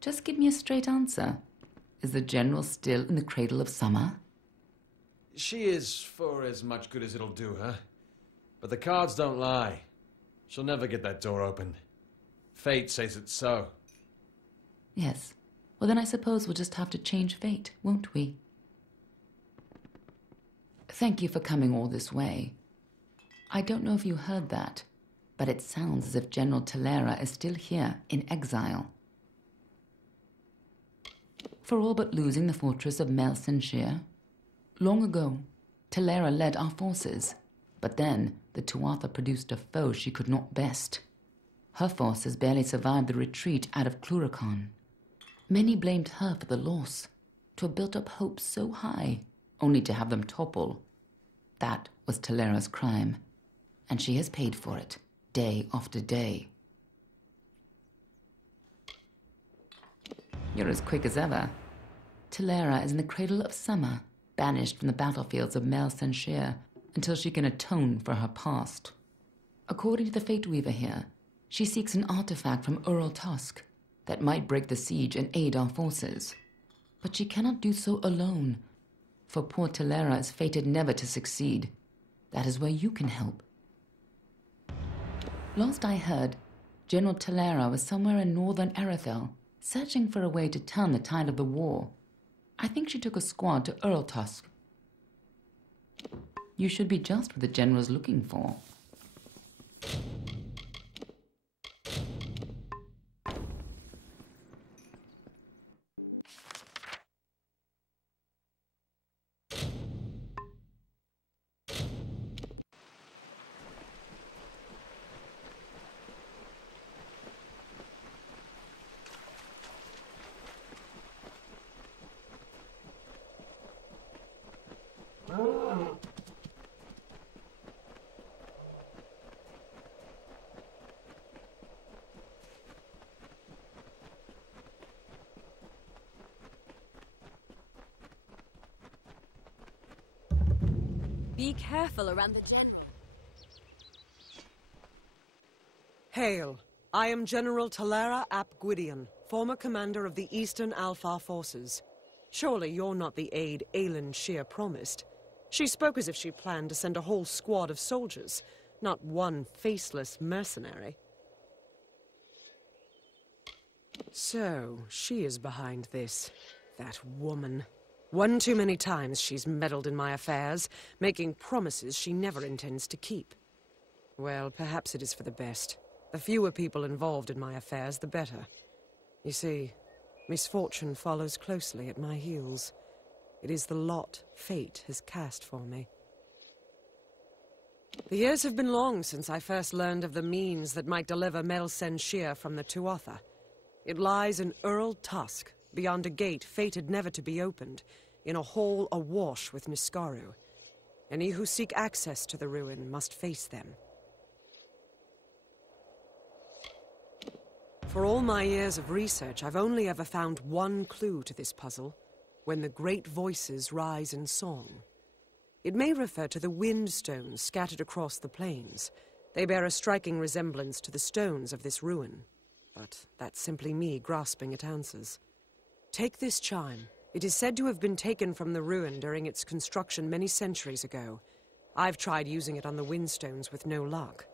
Just give me a straight answer. Is the General still in the cradle of summer? She is, for as much good as it'll do her. But the cards don't lie. She'll never get that door open. Fate says it's so. Yes. Well, then I suppose we'll just have to change fate, won't we? Thank you for coming all this way. I don't know if you heard that, but it sounds as if General Talera is still here in exile. For all but losing the fortress of Melsenshire. Long ago, Talera led our forces, but then the Tuatha produced a foe she could not best. Her forces barely survived the retreat out of Cluracan. Many blamed her for the loss, to have built up hopes so high, only to have them topple. That was Talera's crime, and she has paid for it, day after day. You're as quick as ever. Talera is in the cradle of summer, banished from the battlefields of Melsenshire until she can atone for her past. According to the Fate Weaver here, she seeks an artifact from Ural Tusk that might break the siege and aid our forces. But she cannot do so alone, for poor Talera is fated never to succeed. That is where you can help. Last I heard, General Talera was somewhere in northern Erethel, searching for a way to turn the tide of the war. I think she took a squad to Ural Tusk. You should be just what the General's looking for. Be careful around the General. Hail. I am General Talera ap Gwydion, former commander of the Eastern Alfar forces. Surely you're not the aide Aelin Shear promised. She spoke as if she planned to send a whole squad of soldiers, not one faceless mercenary. So, she is behind this. That woman. One too many times she's meddled in my affairs, making promises she never intends to keep. Well, perhaps it is for the best. The fewer people involved in my affairs, the better. You see, misfortune follows closely at my heels. It is the lot fate has cast for me. The years have been long since I first learned of the means that might deliver Melsenshire from the Tuatha. It lies in Ural Tusk, beyond a gate fated never to be opened, in a hall awash with Niskaru. Any who seek access to the ruin must face them. For all my years of research, I've only ever found one clue to this puzzle: when the great voices rise in song. It may refer to the wind stones scattered across the plains. They bear a striking resemblance to the stones of this ruin. But that's simply me grasping at answers. Take this chime. It is said to have been taken from the ruin during its construction many centuries ago. I've tried using it on the windstones with no luck.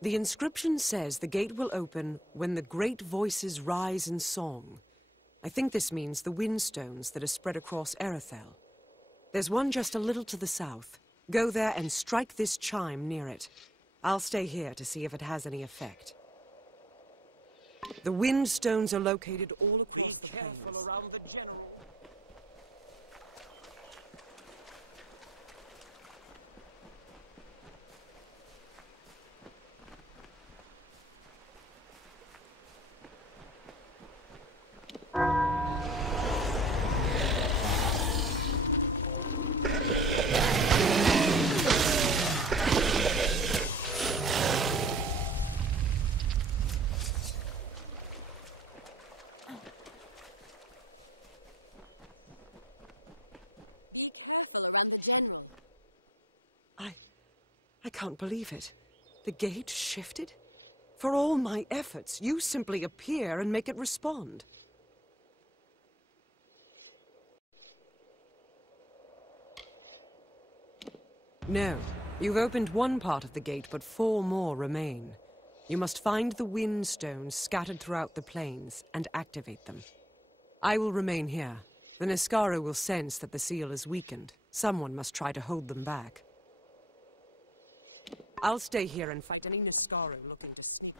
The inscription says the gate will open when the great voices rise in song. I think this means the windstones that are spread across Erethel. There's one just a little to the south. Go there and strike this chime near it. I'll stay here to see if it has any effect. The windstones are located all across the plains. Be careful around the General. I can't believe it. The gate shifted? For all my efforts, you simply appear and make it respond. No. You've opened one part of the gate, but 4 more remain. You must find the wind stones scattered throughout the plains and activate them. I will remain here. The Niskara will sense that the seal is weakened. Someone must try to hold them back. I'll stay here and fight any Niskara looking to sneak.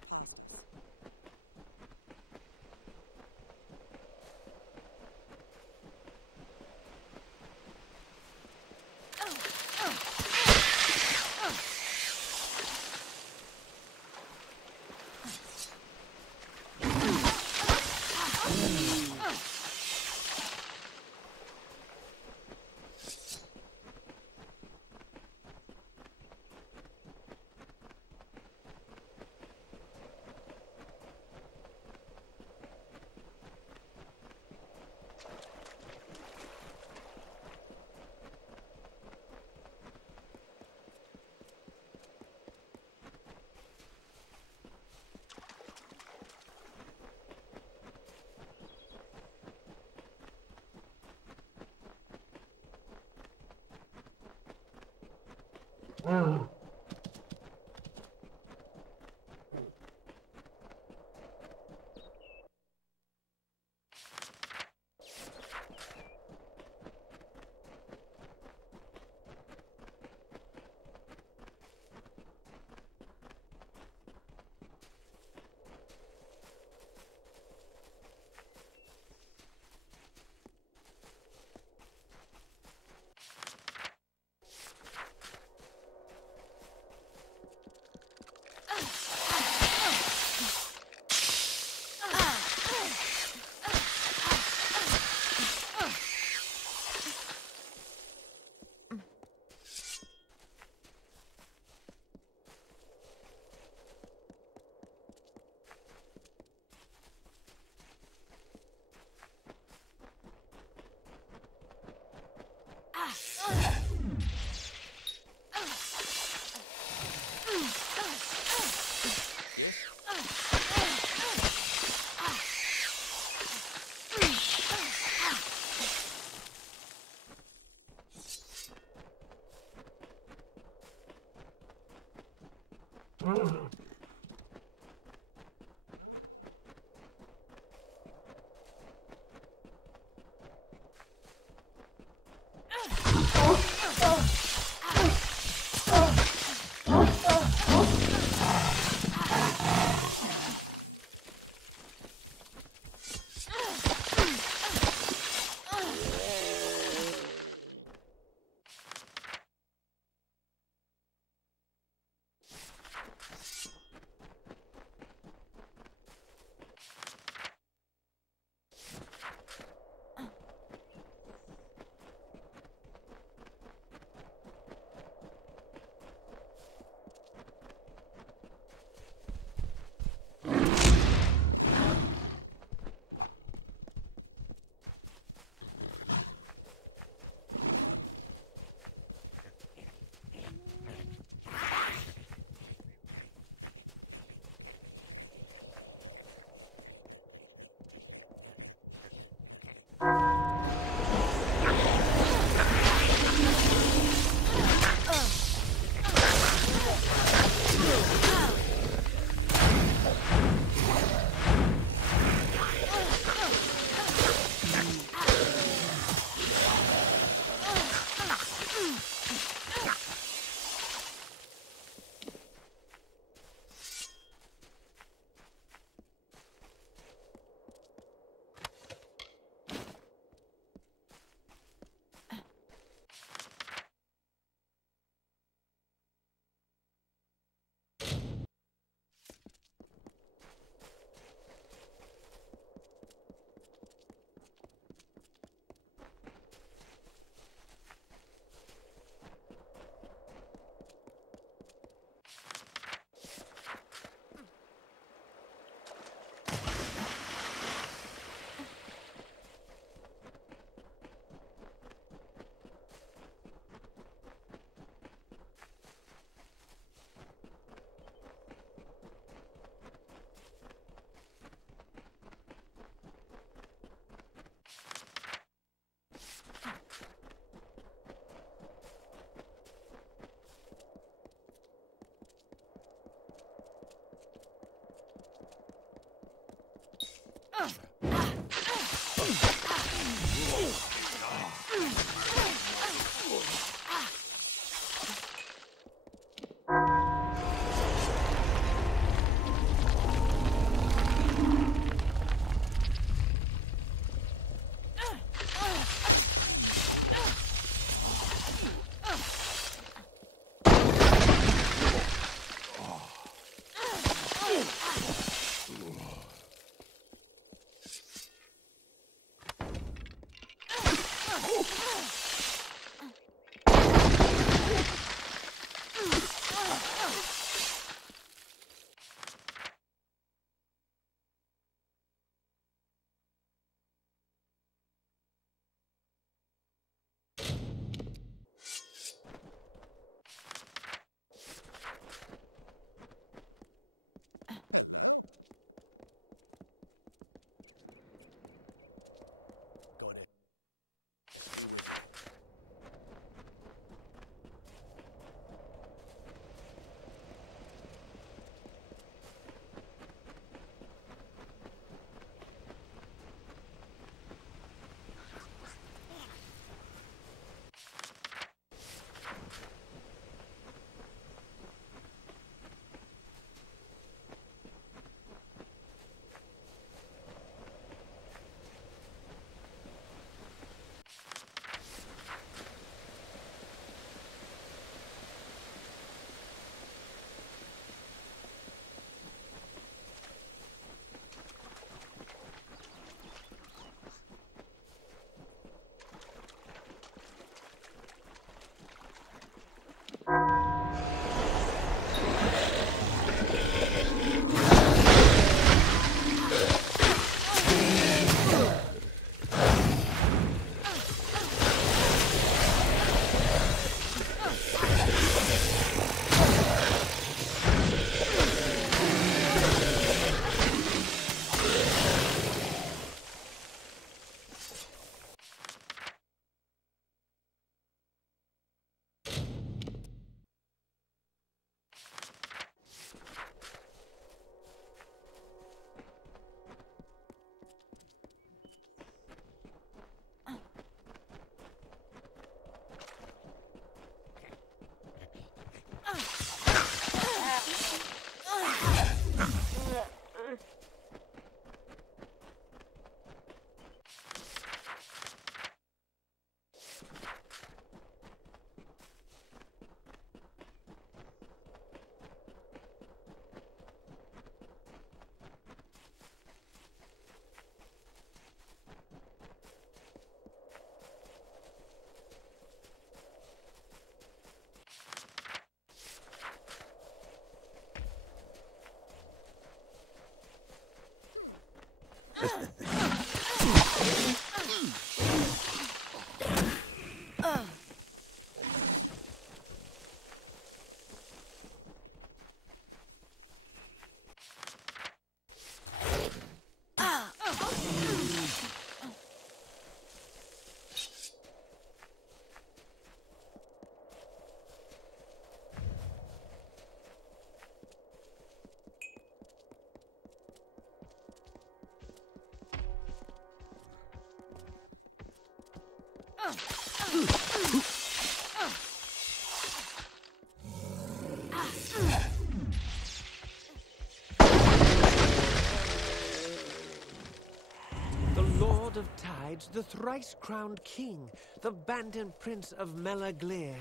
The Lord of Tides, the thrice-crowned king, the banded prince of Melaglir.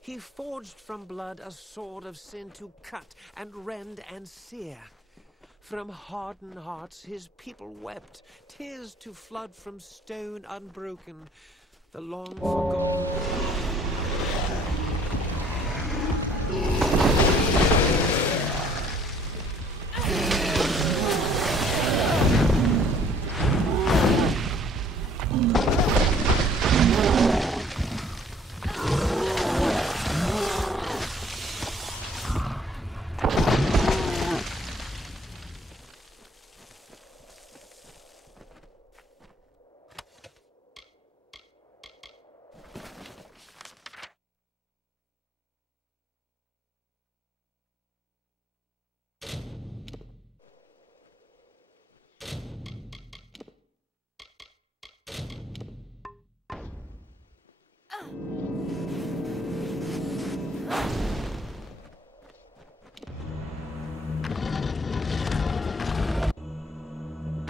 He forged from blood a sword of sin to cut and rend and sear. From hardened hearts his people wept, tears to flood from stone unbroken, the long forgotten.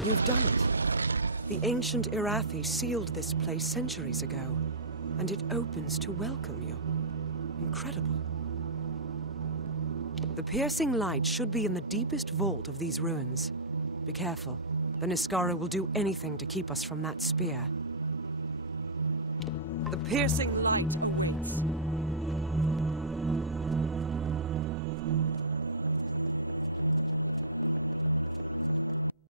You've done it. The ancient Irathi sealed this place centuries ago, and it opens to welcome you. Incredible. The piercing light should be in the deepest vault of these ruins. Be careful. The Niskara will do anything to keep us from that spear. The piercing light